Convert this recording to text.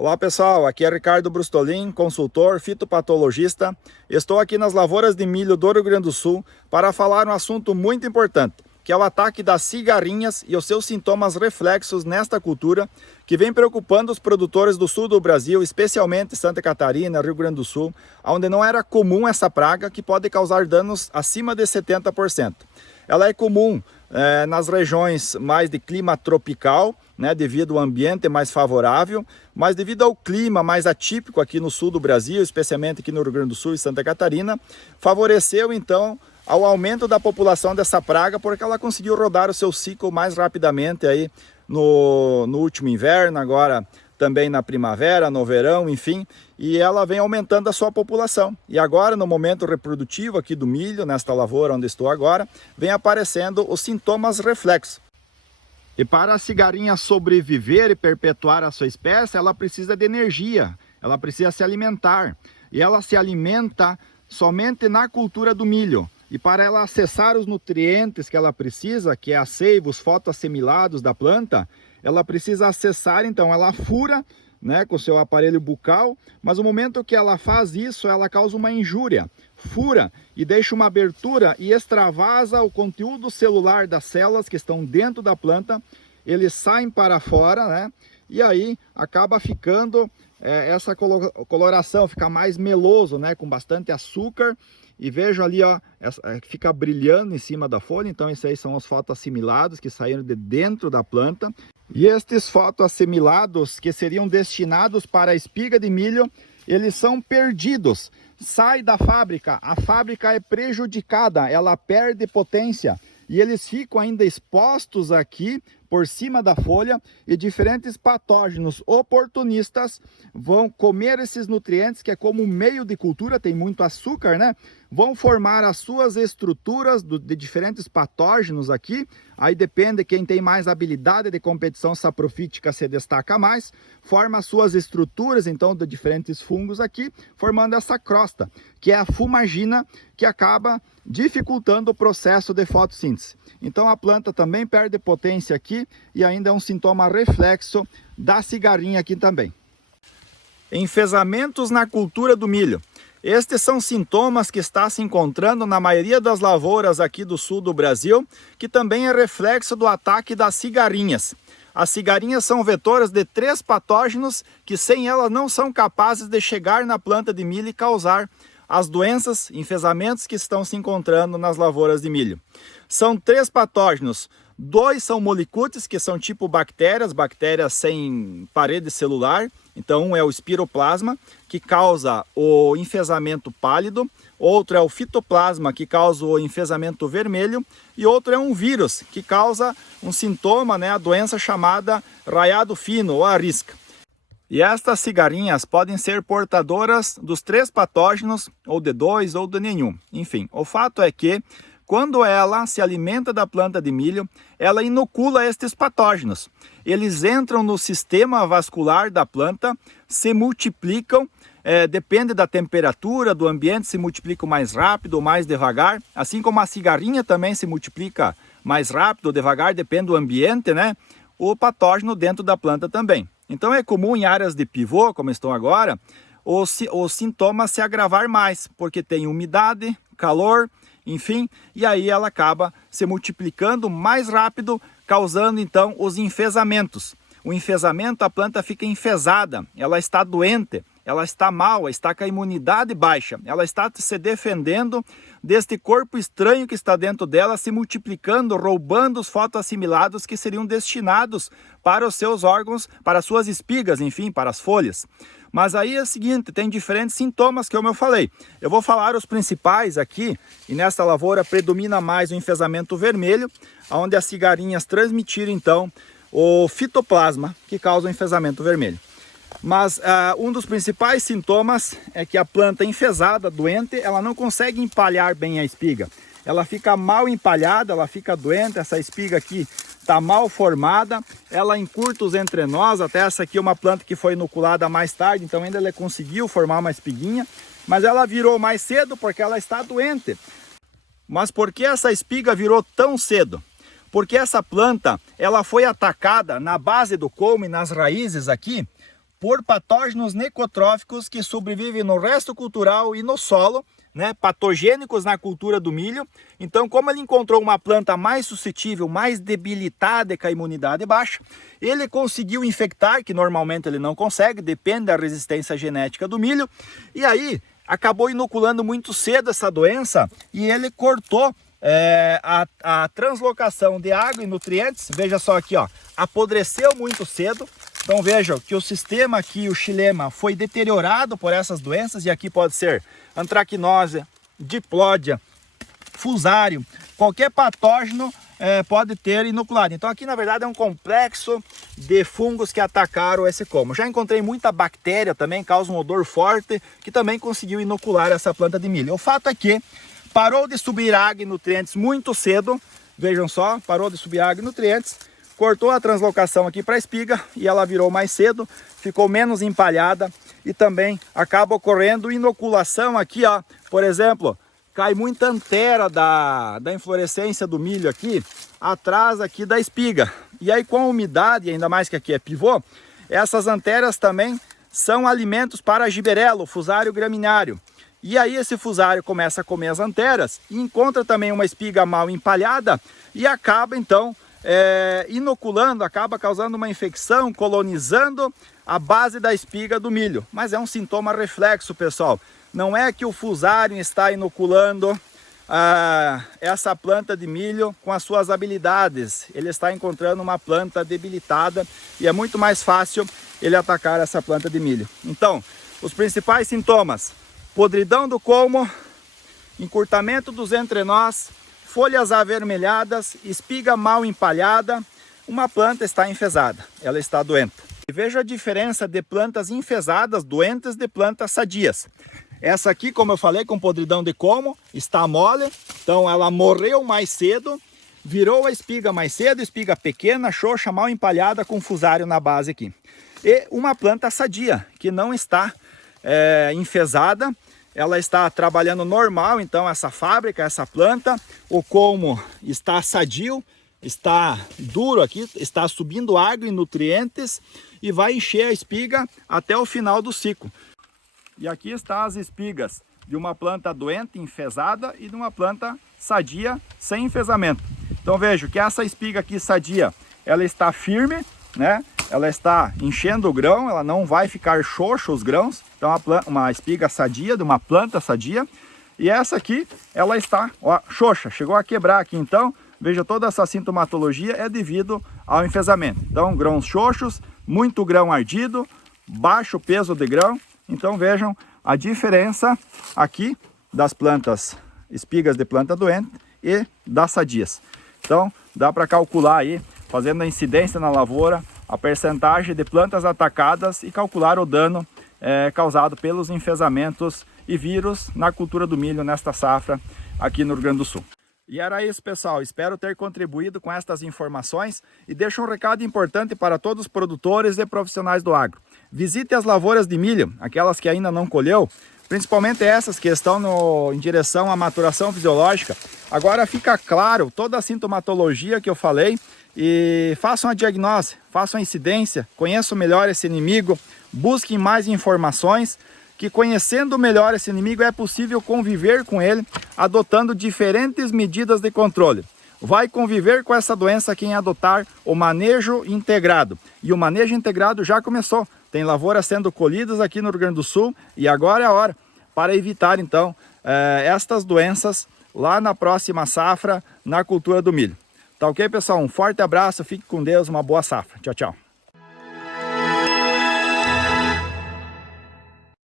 Olá pessoal, aqui é Ricardo Brustolin, consultor fitopatologista. Estou aqui nas lavouras de milho do Rio Grande do Sul para falar um assunto muito importante, que é o ataque das cigarrinhas e os seus sintomas reflexos nesta cultura, que vem preocupando os produtores do sul do Brasil, especialmente Santa Catarina, Rio Grande do Sul, onde não era comum essa praga, que pode causar danos acima de 70%. Ela é comum nas regiões mais de clima tropical, devido ao ambiente mais favorável, mas devido ao clima mais atípico aqui no sul do Brasil, especialmente aqui no Rio Grande do Sul e Santa Catarina, favoreceu então ao aumento da população dessa praga, porque ela conseguiu rodar o seu ciclo mais rapidamente aí no último inverno, agora também na primavera, no verão, enfim, e ela vem aumentando a sua população. E agora, no momento reprodutivo aqui do milho, nesta lavoura onde estou agora, vem aparecendo os sintomas reflexos. E para a cigarrinha sobreviver e perpetuar a sua espécie, ela precisa de energia, ela precisa se alimentar. E ela se alimenta somente na cultura do milho. E para ela acessar os nutrientes que ela precisa, que é a seiva, os fotoassimilados da planta, ela precisa acessar, então ela fura, com o seu aparelho bucal, mas no momento que ela faz isso, ela causa uma injúria, fura e deixa uma abertura e extravasa o conteúdo celular das células que estão dentro da planta, eles saem para fora, e aí acaba ficando essa coloração, fica mais meloso, com bastante açúcar. E vejo ali, ó, fica brilhando em cima da folha. Então esses aí são os fotoassimilados que saíram de dentro da planta. E estes fotoassimilados que seriam destinados para a espiga de milho, eles são perdidos. Sai da fábrica, a fábrica é prejudicada, ela perde potência. E eles ficam ainda expostos aqui por cima da folha, e diferentes patógenos oportunistas vão comer esses nutrientes, que é como meio de cultura, tem muito açúcar, vão formar as suas estruturas de diferentes patógenos aqui. Aí depende, quem tem mais habilidade de competição saprofítica se destaca mais, forma as suas estruturas então de diferentes fungos aqui, formando essa crosta, que é a fumagina, que acaba dificultando o processo de fotossíntese. Então a planta também perde potência aqui, e ainda é um sintoma reflexo da cigarrinha aqui também. Enfezamentos na cultura do milho. Estes são sintomas que está se encontrando na maioria das lavouras aqui do sul do Brasil, que também é reflexo do ataque das cigarrinhas. As cigarrinhas são vetoras de 3 patógenos que sem elas não são capazes de chegar na planta de milho e causar as doenças, enfezamentos que estão se encontrando nas lavouras de milho. São 3 patógenos. 2 são molicutes, que são tipo bactérias sem parede celular. Então um é o espiroplasma, que causa o enfezamento pálido. Outro é o fitoplasma, que causa o enfezamento vermelho. E outro é um vírus, que causa um sintoma, a doença chamada raiado fino ou arisca. E estas cigarrinhas podem ser portadoras dos 3 patógenos, ou de 2 ou de nenhum. Enfim, o fato é que quando ela se alimenta da planta de milho, ela inocula estes patógenos. Eles entram no sistema vascular da planta, se multiplicam, depende da temperatura do ambiente, se multiplicam mais rápido ou mais devagar. Assim como a cigarrinha também se multiplica mais rápido ou devagar, depende do ambiente, o patógeno dentro da planta também. Então é comum em áreas de pivô, como estão agora, os sintomas se agravar mais, porque tem umidade, calor, enfim, e aí ela acaba se multiplicando mais rápido, causando então os enfezamentos. O enfezamento, a planta fica enfezada, ela está doente, ela está mal, está com a imunidade baixa, ela está se defendendo deste corpo estranho que está dentro dela, se multiplicando, roubando os fotoassimilados que seriam destinados para os seus órgãos, para as suas espigas, enfim, para as folhas. Mas aí é o seguinte, tem diferentes sintomas, como eu falei. Eu vou falar os principais aqui, e nessa lavoura predomina mais o enfezamento vermelho, onde as cigarrinhas transmitiram então o fitoplasma, que causa o enfezamento vermelho. Mas um dos principais sintomas é que a planta enfezada, doente, ela não consegue empalhar bem a espiga. Ela fica mal empalhada, ela fica doente, essa espiga aqui está mal formada, ela encurta os entrenós. Até essa aqui é uma planta que foi inoculada mais tarde, então ainda ela conseguiu formar uma espiguinha, mas ela virou mais cedo porque ela está doente. Mas por que essa espiga virou tão cedo? Porque essa planta, ela foi atacada na base do colme, nas raízes aqui, por patógenos necrotróficos que sobrevivem no resto cultural e no solo, né, patogênicos na cultura do milho. Então, como ele encontrou uma planta mais suscetível, mais debilitada e com a imunidade baixa, ele conseguiu infectar, que normalmente ele não consegue, depende da resistência genética do milho, e aí acabou inoculando muito cedo essa doença e ele cortou a translocação de água e nutrientes. Veja só aqui, ó, apodreceu muito cedo. Então vejam que o sistema aqui, o xilema, foi deteriorado por essas doenças, e aqui pode ser antracnose, diplódia, fusário, qualquer patógeno pode ter inoculado. Então aqui na verdade é um complexo de fungos que atacaram esse colmo. Já encontrei muita bactéria também, causa um odor forte, que também conseguiu inocular essa planta de milho. O fato é que parou de subir água e nutrientes muito cedo, vejam só, parou de subir água e nutrientes, cortou a translocação aqui para a espiga e ela virou mais cedo, ficou menos empalhada e também acaba ocorrendo inoculação aqui, ó. Por exemplo, cai muita antera da inflorescência do milho aqui, atrás aqui da espiga. E aí com a umidade, ainda mais que aqui é pivô, essas anteras também são alimentos para giberelo, fusário graminário. E aí esse fusário começa a comer as anteras e encontra também uma espiga mal empalhada e acaba então inoculando, acaba causando uma infecção, colonizando a base da espiga do milho. Mas é um sintoma reflexo, pessoal. Não é que o fusário está inoculando essa planta de milho com as suas habilidades. Ele está encontrando uma planta debilitada e é muito mais fácil ele atacar essa planta de milho. Então, os principais sintomas: podridão do colmo, encurtamento dos entrenós, folhas avermelhadas, espiga mal empalhada, uma planta está enfesada, ela está doente. E veja a diferença de plantas enfesadas, doentes, de plantas sadias. Essa aqui, como eu falei, com podridão de colmo, está mole, então ela morreu mais cedo, virou a espiga mais cedo, espiga pequena, xoxa, mal empalhada, com fusário na base aqui. E uma planta sadia, que não está enfesada, ela está trabalhando normal, então essa fábrica, essa planta, o colmo está sadio, está duro aqui, está subindo água e nutrientes e vai encher a espiga até o final do ciclo. E aqui estão as espigas de uma planta doente, enfesada, e de uma planta sadia, sem enfesamento. Então vejo que essa espiga aqui sadia, ela está firme, né? Ela está enchendo o grão, ela não vai ficar xoxo os grãos. Então uma espiga sadia, de uma planta sadia. E essa aqui, ela está xoxa, chegou a quebrar aqui. Então, veja, toda essa sintomatologia é devido ao enfesamento. Então, grãos xoxos, muito grão ardido, baixo peso de grão. Então vejam a diferença aqui das plantas, espigas de planta doente e das sadias. Então dá para calcular aí, fazendo a incidência na lavoura, a percentagem de plantas atacadas e calcular o dano causado pelos enfesamentos e vírus na cultura do milho nesta safra aqui no Rio Grande do Sul. E era isso, pessoal. Espero ter contribuído com estas informações e deixo um recado importante para todos os produtores e profissionais do agro. Visite as lavouras de milho, aquelas que ainda não colheu, principalmente essas que estão em direção à maturação fisiológica. Agora fica claro toda a sintomatologia que eu falei e façam a diagnose, façam a incidência, conheçam melhor esse inimigo, busquem mais informações, que conhecendo melhor esse inimigo é possível conviver com ele, adotando diferentes medidas de controle. Vai conviver com essa doença quem adotar o manejo integrado. E o manejo integrado já começou. Tem lavouras sendo colhidas aqui no Rio Grande do Sul e agora é a hora para evitar então estas doenças lá na próxima safra na cultura do milho. Tá ok, pessoal? Um forte abraço, fique com Deus, uma boa safra. Tchau, tchau.